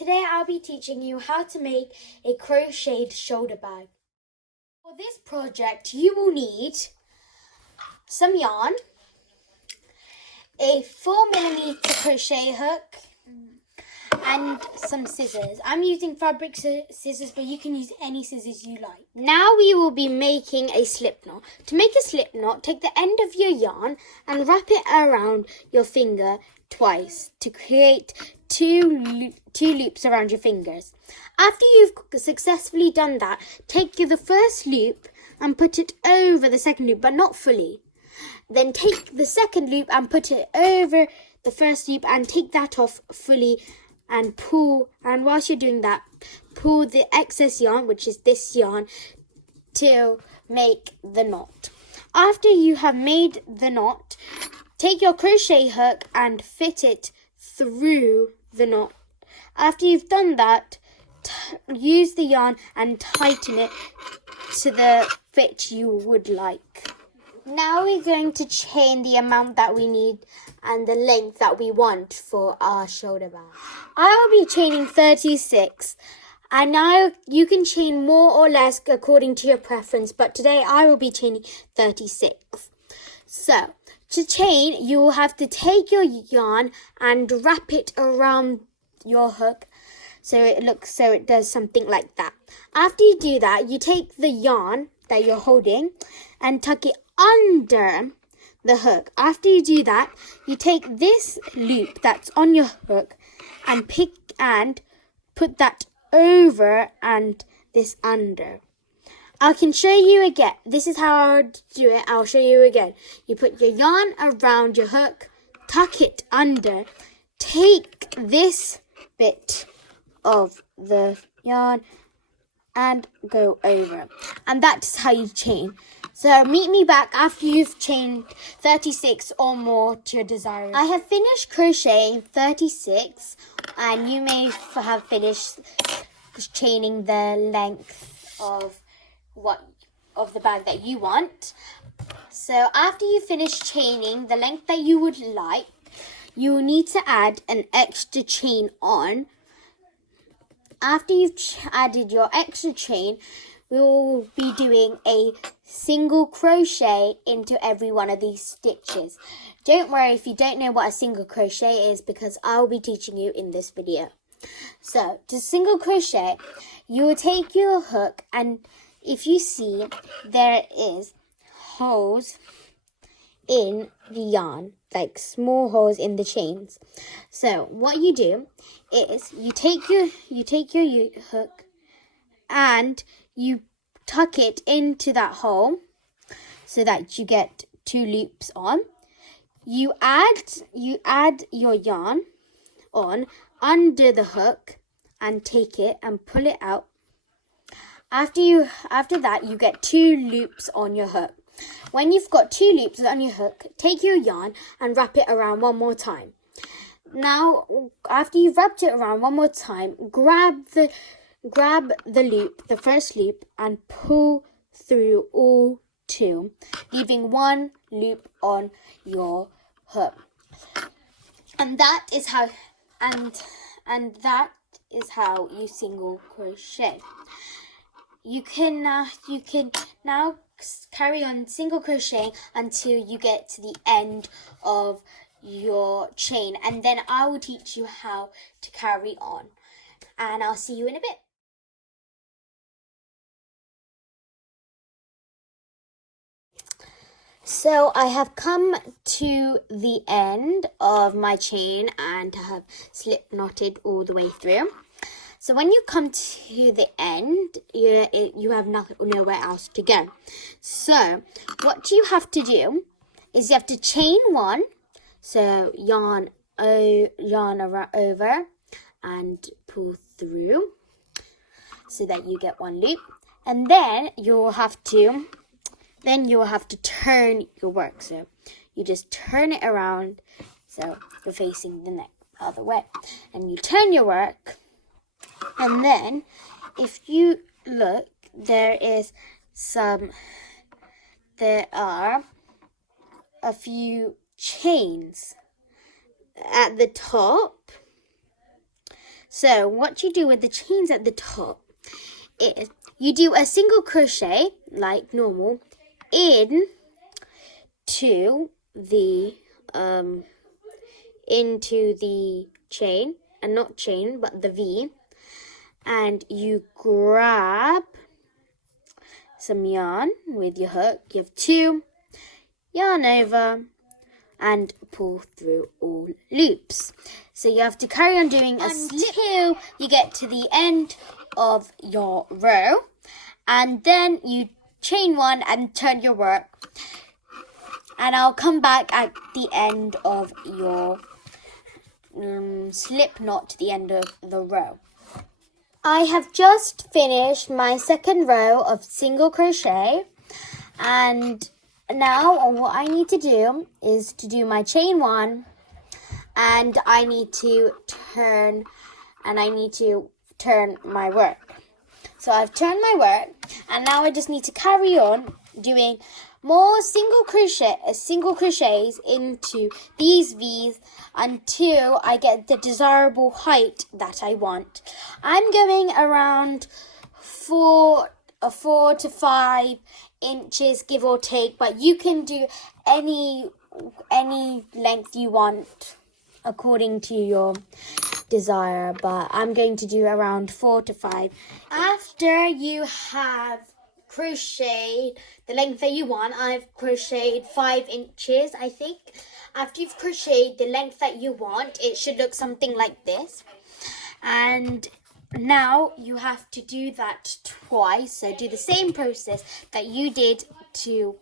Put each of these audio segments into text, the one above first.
Today I'll be teaching you how to make a crocheted shoulder bag. For this project you will need some yarn, a 4mm crochet hook and some scissors. I'm using fabric scissors, but you can use any scissors you like. Now we will be making a slip knot. To make a slip knot, take the end of your yarn and wrap it around your finger twice to create two loops around your fingers. After you've successfully done that, take the first loop and put it over the second loop, but not fully. Then take the second loop and put it over the first loop and take that off fully and pull. And whilst you're doing that, pull the excess yarn, which is this yarn, to make the knot. After you have made the knot, take your crochet hook and fit it through the knot. After you've done that, use the yarn and tighten it to the fit you would like. Now we're going to chain the amount that we need and the length that we want for our shoulder bag. I will be chaining 36, and now you can chain more or less according to your preference, but today I will be chaining 36. So, to chain, you will have to take your yarn and wrap it around your hook so it does something like that. After you do that, you take the yarn that you're holding and tuck it under the hook. After you do that, you take this loop that's on your hook and put that over and this under. I can show you again. This is how I would do it. I'll show you again. You put your yarn around your hook, tuck it under, take this bit of the yarn and go over. And that's how you chain. So meet me back after you've chained 36 or more to your desired. I have finished crocheting 36, and you may have finished chaining the length of the bag that you want. So after you finish chaining the length that you would like, you will need to add an extra chain on. After you've added your extra chain, we will be doing a single crochet into every one of these stitches. Don't worry if you don't know what a single crochet is, because I'll be teaching you in this video. So to single crochet, you will take your hook, and if you see, there is holes in the yarn, like small holes in the chains. So what you do is you take your hook and you tuck it into that hole so that you get two loops on. You add your yarn on under the hook and take it and pull it out. After that, you get two loops on your hook. When you've got two loops on your hook, take your yarn and wrap it around one more time. Now, after you've wrapped it around one more time, grab the loop, the first loop, and pull through all two, leaving one loop on your hook. And that is how you single crochet. You can now carry on single crocheting until you get to the end of your chain, and then I will teach you how to carry on, and I'll see you in a bit. So I have come to the end of my chain and have slip knotted all the way through. So when you come to the end, you have nowhere else to go. So what you have to do is you have to chain one. So yarn over and pull through so that you get one loop. And then you'll have to turn your work. So you just turn it around so you're facing the other way. And you turn your work. And then, if you look, there are a few chains at the top. So what you do with the chains at the top is you do a single crochet like normal into the chain, and not chain but the V, and you grab some yarn with your hook. You have 2, yarn over and pull through all loops. So you have to carry on doing until you get to the end of your row, and then you chain 1 and turn your work, and I'll come back at the end of your slip knot, the end of the row. I have just finished my second row of single crochet, and now what I need to do is to do my chain 1, and I need to turn my work. So I've turned my work, and now I just need to carry on doing more single crochets into these V's until I get the desirable height that I want. I'm going around 4 to 5 inches, give or take, but you can do any length you want according to your desire, but I'm going to do around 4 to 5. After you have crocheted the length that you want, I've crocheted 5 inches, I think. After you've crocheted the length that you want, it should look something like this. And now you have to do that twice. So do the same process that you did to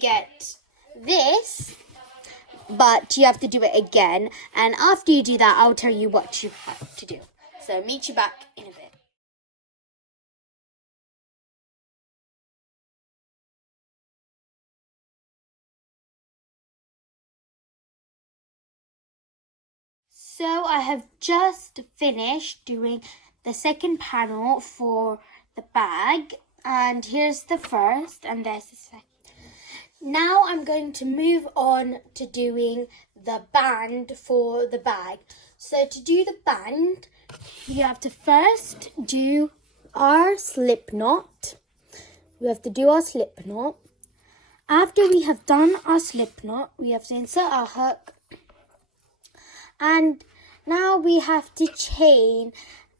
get this, but you have to do it again. And after you do that, I'll tell you what you have to do. So meet you back in a bit. So I have just finished doing the second panel for the bag, and here's the first and there's the second. Now I'm going to move on to doing the band for the bag. So to do the band, you have to first do our slip knot. We have to do our slip knot. After we have done our slip knot, we have to insert our hook, and now we have to chain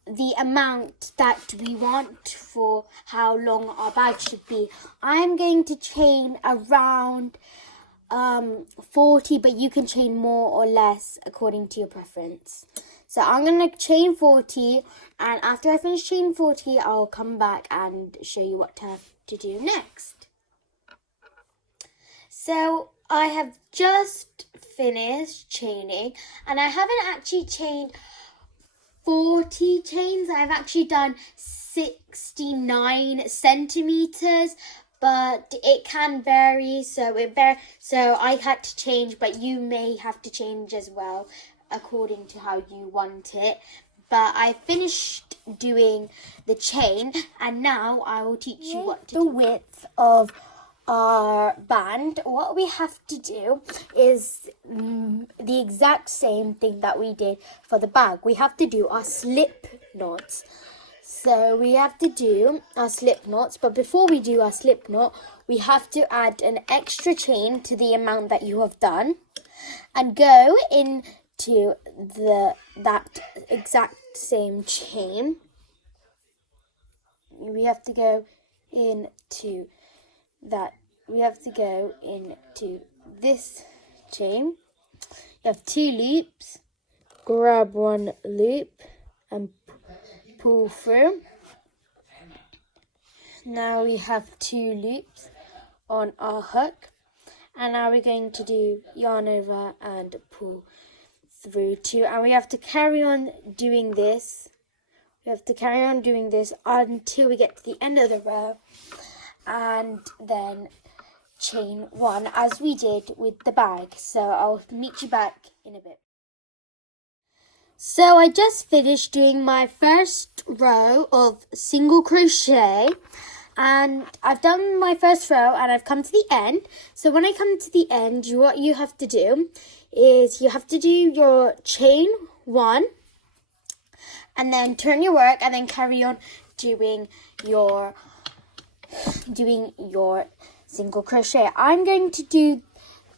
the amount that we want for how long our bag should be. I'm going to chain around 40, but you can chain more or less according to your preference. So I'm going to chain 40, and after I finish chain 40, I'll come back and show you what to have to do next. So I have just finished chaining, and I haven't actually chained 40 chains. I've actually done 69 centimeters, but it can vary, so I had to change, but you may have to change as well according to how you want it. But I finished doing the chain, and now I will teach you what to do. The width of our band, what we have to do is the exact same thing that we did for the bag. We have to do our slip knots. So we have to do our slip knots, but before we do our slip knot, we have to add an extra chain to the amount that you have done and go into that exact same chain. We have to go into this chain. You have 2 loops. Grab 1 loop and pull through. Now we have 2 loops on our hook, and now we're going to do yarn over and pull through 2, and we have to carry on doing this. We have to carry on doing this until we get to the end of the row, and then chain 1 as we did with the bag. So I'll meet you back in a bit. So I just finished doing my first row of single crochet, and I've done my first row and I've come to the end. So when I come to the end, what you have to do is you have to do your chain 1, and then turn your work and then carry on doing your single crochet. I'm going to do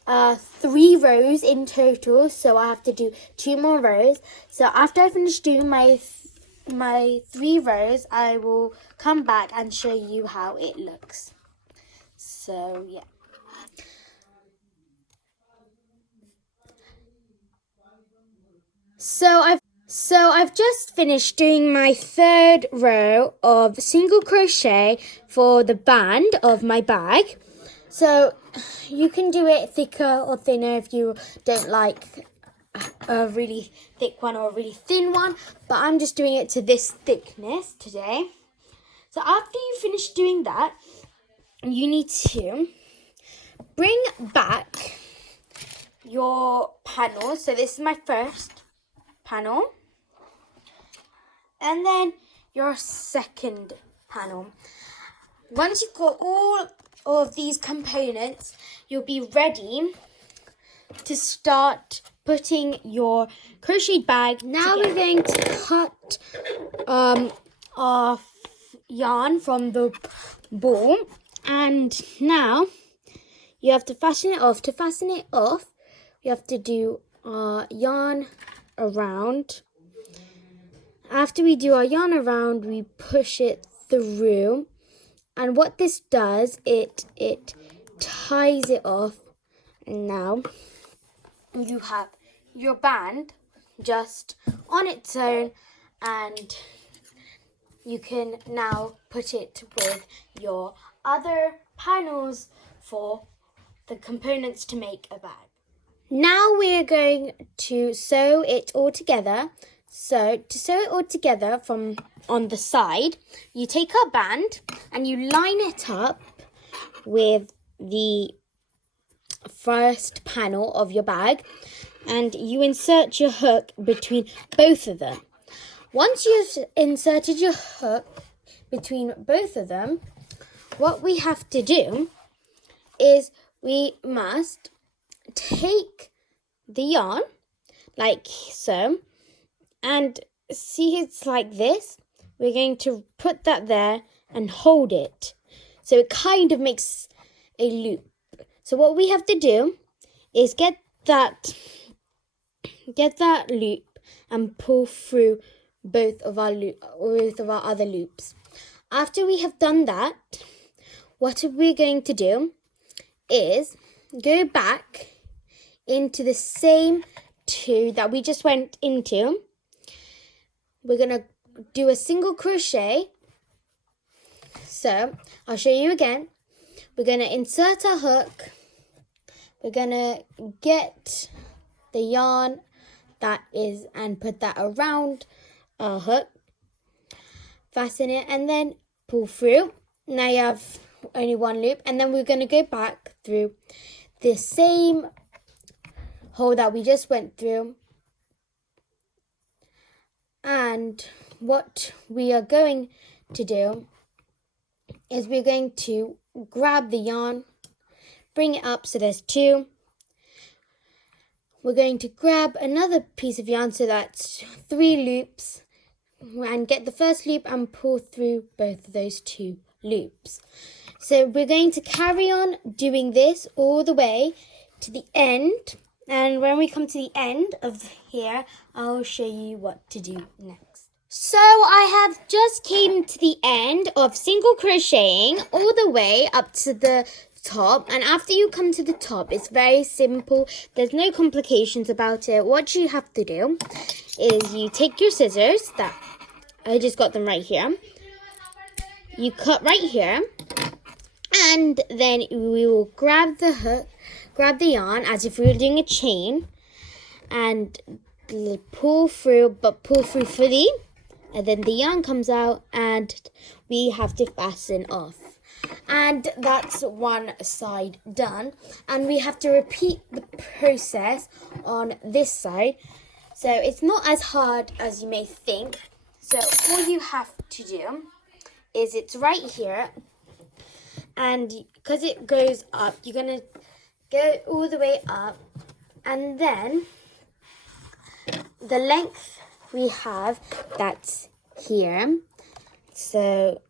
3 rows in total, so I have to do 2 more rows. So after I finish doing my 3 rows, I will come back and show you how it looks. So yeah. So I've just finished doing my 3rd row of single crochet for the band of my bag. So you can do it thicker or thinner if you don't like a really thick one or a really thin one, but I'm just doing it to this thickness today. So after you finish doing that, you need to bring back your panel. So this is my first panel, and then your second panel. Once you've got all of these components, you'll be ready to start putting your crocheted bag. Now we're going to cut off yarn from the ball, and now you have to fasten it off. To fasten it off, you have to do yarn around. After we do our yarn around, we push it through, and what this does, it ties it off, and now you have your band just on its own, and you can now put it with your other panels for the components to make a bag. Now we're going to sew it all together. So to sew it all together from on the side, you take our band and you line it up with the first panel of your bag, and you insert your hook between both of them. Once you've inserted your hook between both of them, what we have to do is we must take the yarn like so, and see, it's like this. We're going to put that there and hold it, so it kind of makes a loop. So what we have to do is get that loop and pull through both of our other loops. After we have done that, what we're going to do is go back into the same 2 that we just went into. We're going to do a single crochet. So I'll show you again. We're going to insert our hook. We're going to get the yarn and put that around our hook. Fasten it and then pull through. Now you have only 1 loop, and then we're going to go back through the same hole that we just went through. And what we are going to do is we're going to grab the yarn, bring it up so there's 2. We're going to grab another piece of yarn, so that's 3 loops, and get the first loop and pull through both of those 2 loops. So we're going to carry on doing this all the way to the end, and when we come to the end of here, I'll show you what to do next. So I have just came to the end of single crocheting all the way up to the top, and after you come to the top, it's very simple. There's no complications about it. What you have to do is you take your scissors, that I just got them right here. You cut right here, and then we will grab the hook, grab the yarn as if we were doing a chain, and pull through, but pull through fully, and then the yarn comes out and we have to fasten off. And that's one side done, and we have to repeat the process on this side. So it's not as hard as you may think. So all you have to do is, it's right here, and because it goes up, you're going to go all the way up, and then the length we have that's here. So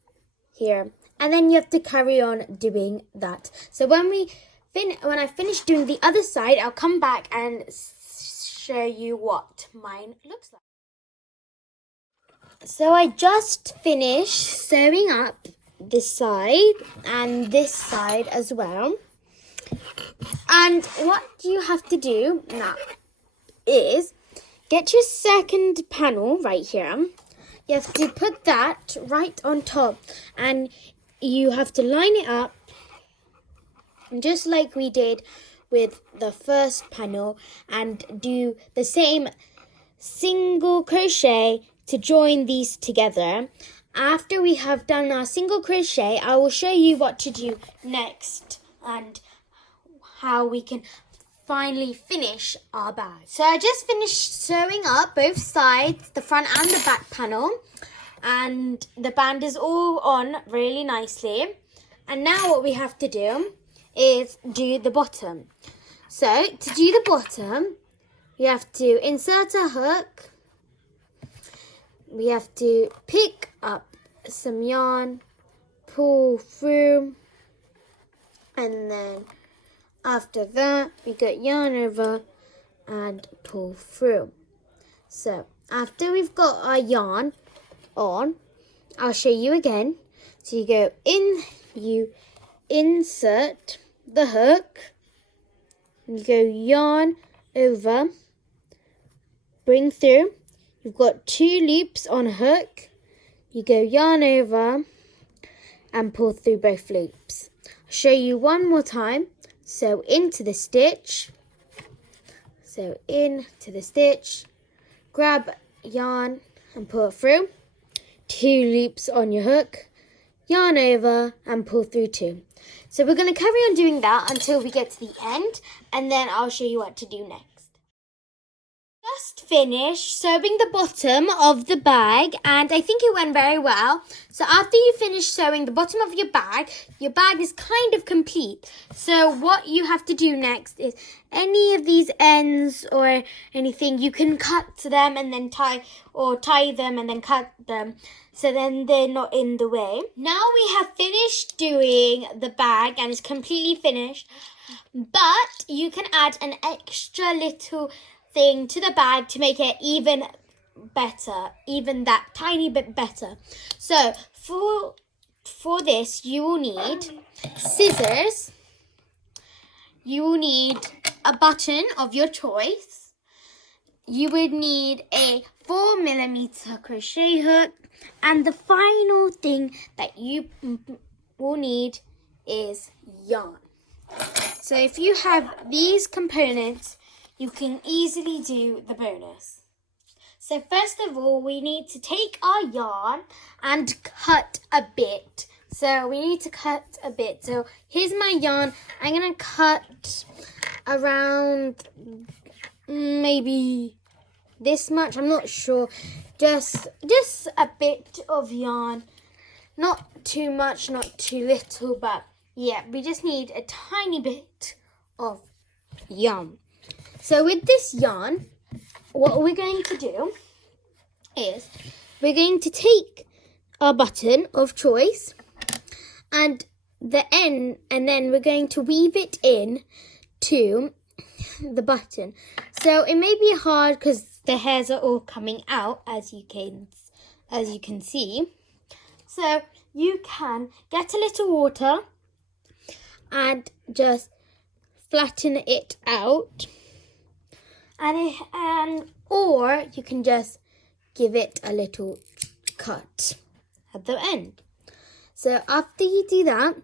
here, and then you have to carry on doing that. So when I finish doing the other side, I'll come back and show you what mine looks like. So I just finished sewing up this side and this side as well. And what you have to do now is get your second panel right here. You have to put that right on top, and you have to line it up just like we did with the first panel, and do the same single crochet to join these together. After we have done our single crochet, I will show you what to do next and how we can finally finish our bag. So I just finished sewing up both sides, the front and the back panel, and the band is all on really nicely. And now what we have to do is do the bottom. So to do the bottom, you have to insert a hook. We have to pick up some yarn, pull through, and then after that we get yarn over and pull through. So after we've got our yarn on, I'll show you again. So you go in, you insert the hook, you go yarn over, bring through. You've got 2 loops on a hook. You go yarn over and pull through both loops. I'll show you one more time. Sew into the stitch. Sew into the stitch. Grab yarn and pull it through. 2 loops on your hook. Yarn over and pull through 2. So we're going to carry on doing that until we get to the end, and then I'll show you what to do next. Just finished sewing the bottom of the bag, and I think it went very well. So after you finish sewing the bottom of your bag is kind of complete. So what you have to do next is any of these ends or anything, you can cut them and then tie them and then cut them, so then they're not in the way. Now we have finished doing the bag and it's completely finished, but you can add an extra little thing to the bag to make it even better, even that tiny bit better. So for this you will need scissors, you will need a button of your choice, you would need a 4mm crochet hook, and the final thing that you will need is yarn. So if you have these components, you can easily do the bonus. So first of all, we need to take our yarn and cut a bit. So we need to cut a bit. So here's my yarn. I'm going to cut around maybe this much. I'm not sure. Just a bit of yarn. Not too much, not too little, but yeah, we just need a tiny bit of yarn. So with this yarn, what we're going to do is we're going to take our button of choice and the end, and then we're going to weave it in to the button. So it may be hard because the hairs are all coming out, as you can see. So you can get a little water and just flatten it out. Or you can just give it a little cut at the end. So after you do that,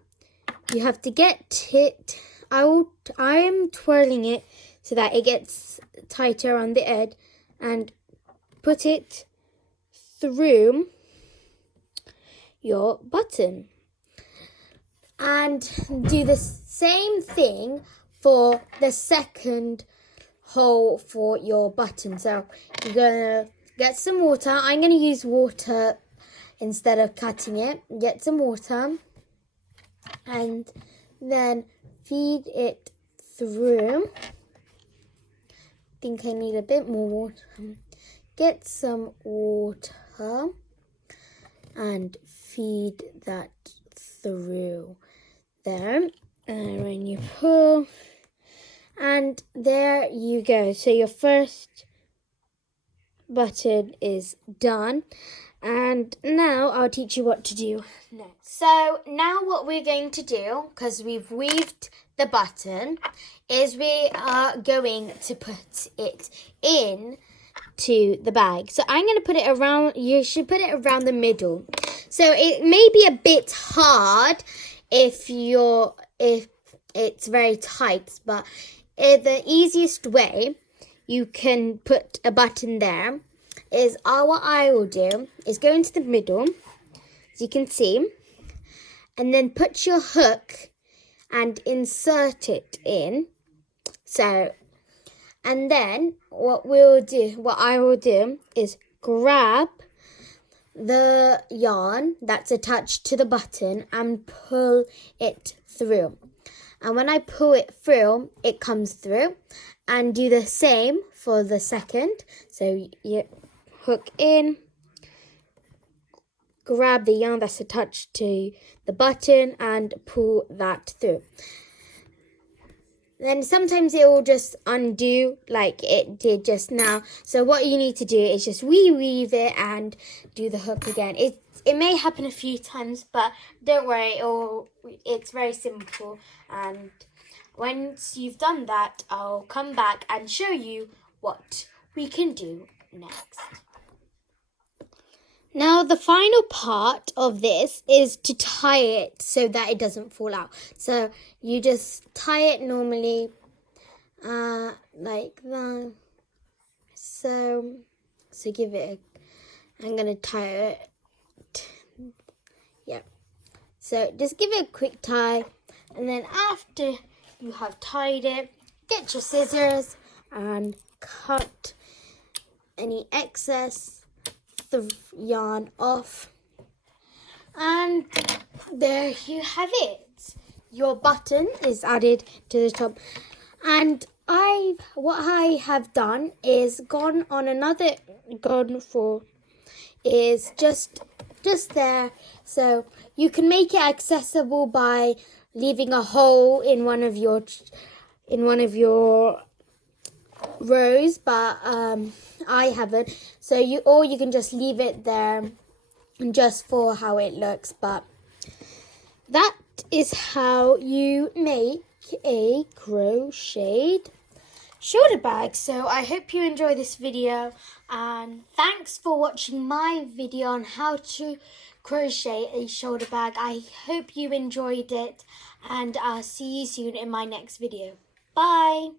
you have to get it out. I'm twirling it so that it gets tighter on the edge, and put it through your button. And do the same thing for the second hole for your button. So you're gonna get some water. I'm gonna use water instead of cutting it. Get some water and then feed it through. I think I need a bit more water. get some water and feed that through there. And when you pull, and there you go. So your first button is done. And now I'll teach you what to do next. So now what we're going to do, because we've weaved the button, is we are going to put it in to the bag. So I'm going to put it around, you should put it around the middle. So it may be a bit hard if it's very tight, but the easiest way you can put a button there is what I will do is go into the middle, as you can see, and then put your hook and insert it in. So, and then what I will do is grab the yarn that's attached to the button and pull it through. And when I pull it through, it comes through. And do the same for the second. So you hook in, grab the yarn that's attached to the button and pull that through. Then sometimes it will just undo like it did just now. So what you need to do is just reweave it and do the hook again. It may happen a few times, but don't worry, it's very simple. And once you've done that, I'll come back and show you what we can do next. Now the final part of this is to tie it so that it doesn't fall out. So you just tie it normally like that. So give it I'm going to tie it. Yeah. So just give it a quick tie, and then after you have tied it, get your scissors and cut any excess yarn off, and there you have it. Your button is added to the top, and what I have done is is just there. So you can make it accessible by leaving a hole in one of your rows, but I haven't. So you can just leave it there just for how it looks. But that is how you make a crocheted shoulder bag. So I hope you enjoy this video, and thanks for watching my video on how to crochet a shoulder bag. I hope you enjoyed it, and I'll see you soon in my next video. Bye.